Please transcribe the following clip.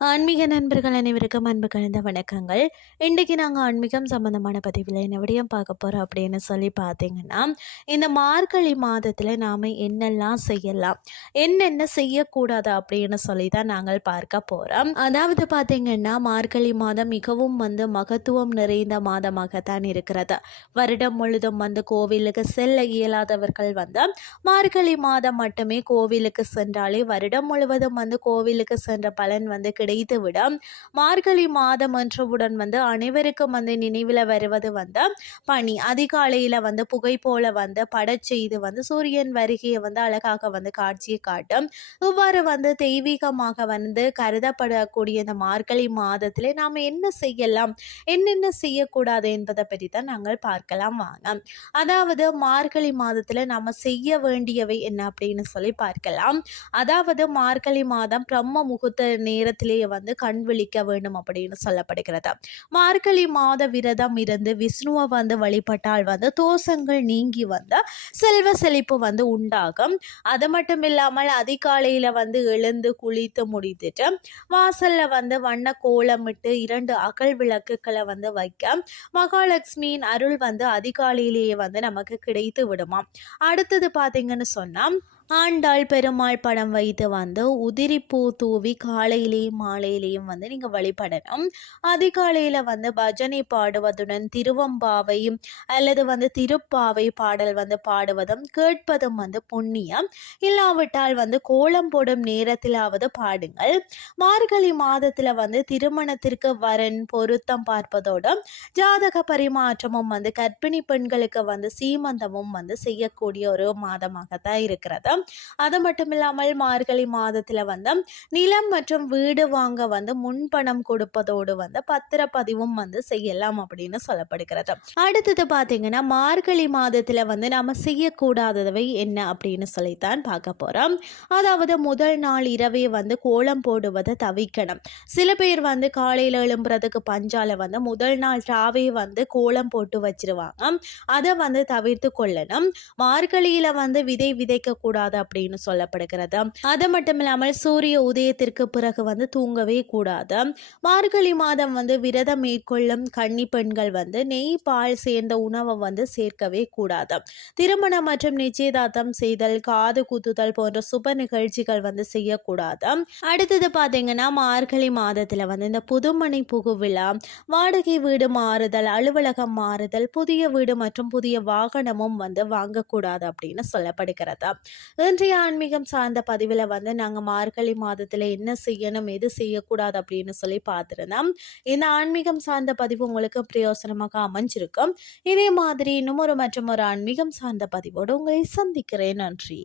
ஆன்மீக நண்பர்கள் அனைவருக்கும் அன்பு கலந்த வணக்கங்கள். இன்றைக்கி நாங்கள் ஆன்மீகம் சம்மந்தமான பதிவில் என்ன விடயம் பார்க்க போகிறோம் அப்படின்னு சொல்லி பார்த்தீங்கன்னா இந்த மார்கழி மாதத்தில் நாம் என்னெல்லாம் செய்யலாம் என்னென்ன செய்யக்கூடாது அப்படின்னு சொல்லி தான் நாங்கள் பார்க்க போகிறோம் அதாவது பார்த்தீங்கன்னா மார்கழி மாதம் மிகவும் வந்து மகத்துவம் நிறைந்த மாதமாகத்தான் இருக்கிறது. வருடம் முழுதும் வந்து கோவிலுக்கு செல்ல இயலாதவர்கள் வந்து மார்கழி மாதம் மட்டுமே கோவிலுக்கு சென்றாலே வருடம் முழுவதும் வந்து கோவிலுக்கு சென்ற பலன் வந்து கிடைத்துவிடும். மார்கழி மாதம் என்றவுடன் வந்து அனைவருக்கும் வந்து நினைவில் வருவது வந்து பனி. அதிகாலையில் வந்து புகை போல வந்து படச்செய்து வந்து சூரியன் வருகையை வந்து அழகாக வந்து காட்சியை காட்டும். இவ்வாறு வந்து தெய்வீகமாக வந்து கருதப்படக்கூடிய இந்த மார்கழி மாதத்தில் நாம் என்ன செய்யலாம்? என்னென்ன செய்யக்கூடாது என்பதை பற்றி தான் நாங்கள் பார்க்கலாம். வாங்க. அதாவது மார்கழி மாதத்தில் நம்ம செய்ய வேண்டியவை என்ன அப்படின்னு சொல்லி பார்க்கலாம். அதாவது மார்கழி மாதம் பிரம்ம முகூர்த்த நேரத்திலே விதியை வந்து கண் விழிக்க வேண்டும் அப்படின்னு சொல்லப்படுகிறது. மார்கழி மாத விரதம் இருந்து விஷ்ணுவை வந்து வழிபட்டால் வந்து தோஷங்கள் நீங்கி வந்து செல்வ செழிப்பு வந்து உண்டாகும். அது மட்டும் இல்லாமல் அதிகாலையில் வந்து எழுந்து குளித்து முடித்துட்டு வாசலில் வந்து வண்ண கோலமிட்டு இரண்டு அகல் விளக்குகளை வந்து வைக்க மகாலட்சுமியின் அருள் வந்து அதிகாலையிலேயே வந்து நமக்கு கிடைத்து விடுமாம். அடுத்தது பார்த்தீங்கன்னு சொன்னால் ஆண்டாள் பெருமாள் படம் வைத்து வந்து உதிரிப்பூ தூவி காலையிலேயும் மாலையிலேயும் வந்து நீங்கள் வழிபடணும். அதிகாலையில் வந்து பஜனை பாடுவதுடன் திருவம்பாவை அல்லது வந்து திருப்பாவை பாடல் வந்து பாடுவதும் கேட்பதும் வந்து புண்ணியம். இல்லாவிட்டால் வந்து கோலம் போடும் நேரத்திலாவது பாடுங்கள். மார்கழி மாதத்தில் வந்து திருமணத்திற்கு வரன் பொருத்தம் பார்ப்பதோடும் ஜாதக பரிமாற்றமும் வந்து கர்ப்பிணி பெண்களுக்கு வந்து சீமந்தமும் வந்து செய்யக்கூடிய ஒரு மாதமாக தான் இருக்கிறது. அது மட்டும் இல்லாமல் மார்கழி மாதத்தில் வந்து நிலம் மற்றும் வீடு வாங்க வந்து முன்பணம் கொடுப்பதோடு வந்து பத்திரப்பதிவும் வந்து செய்யலாம் அப்படின்னு சொல்லப்படுகிறது. அடுத்தது பார்த்தீங்கன்னா மார்கழி மாதத்தில் வந்து நம்ம செய்யக்கூடாதவை என்ன அப்படின்னு சொல்லித்தான் பார்க்க போகிறோம் அதாவது முதல் நாள் இரவே வந்து கோலம் போடுவதை தவிக்கணும் சில பேர் வந்து காலையில் எழும்புறதுக்கு பஞ்சால வந்து முதல் நாள் ராவே வந்து கோலம் போட்டு வச்சிருவாங்க. அதை வந்து தவிர்த்து கொள்ளணும். மார்கழியில் வந்து விதை விதைக்கக்கூடாது கூடாது அப்படின்னு சொல்லப்படுகிறது. அது மட்டும் இல்லாமல் சூரிய உதயத்திற்கு பிறகு வந்து தூங்கவே கூடாது. மார்கழி மாதம் வந்து விரதம் மேற்கொள்ளும் கன்னி பெண்கள் வந்து நெய் பால் சேர்ந்த உணவை வந்து சேர்க்கவே கூடாது. திருமணம் மற்றும் நிச்சயதார்த்தம் செய்தல் காது குத்துதல் போன்ற சுப நிகழ்ச்சிகள் வந்து செய்யக்கூடாது. அடுத்தது பார்த்தீங்கன்னா மார்கழி மாதத்தில் வந்து இந்த புதுமனை புகு விழா வாடகை வீடு மாறுதல் அலுவலகம் மாறுதல் புதிய வீடு மற்றும் புதிய வாகனமும் வந்து வாங்கக்கூடாது அப்படின்னு சொல்லப்படுகிறது. இன்றைய ஆன்மீகம் சார்ந்த பதிவில் வந்து நாங்கள் மார்கழி மாதத்தில் என்ன செய்யணும் எது செய்யக்கூடாது அப்படின்னு சொல்லி பார்த்துருந்தோம். இந்த ஆன்மீகம் சார்ந்த பதிவு உங்களுக்கு பிரயோசனமாக அமைஞ்சிருக்கும். இதே மாதிரி இன்னும் ஒரு மற்றும் ஒரு ஆன்மீகம் சார்ந்த பதிவோடு உங்களை சந்திக்கிறேன். நன்றி.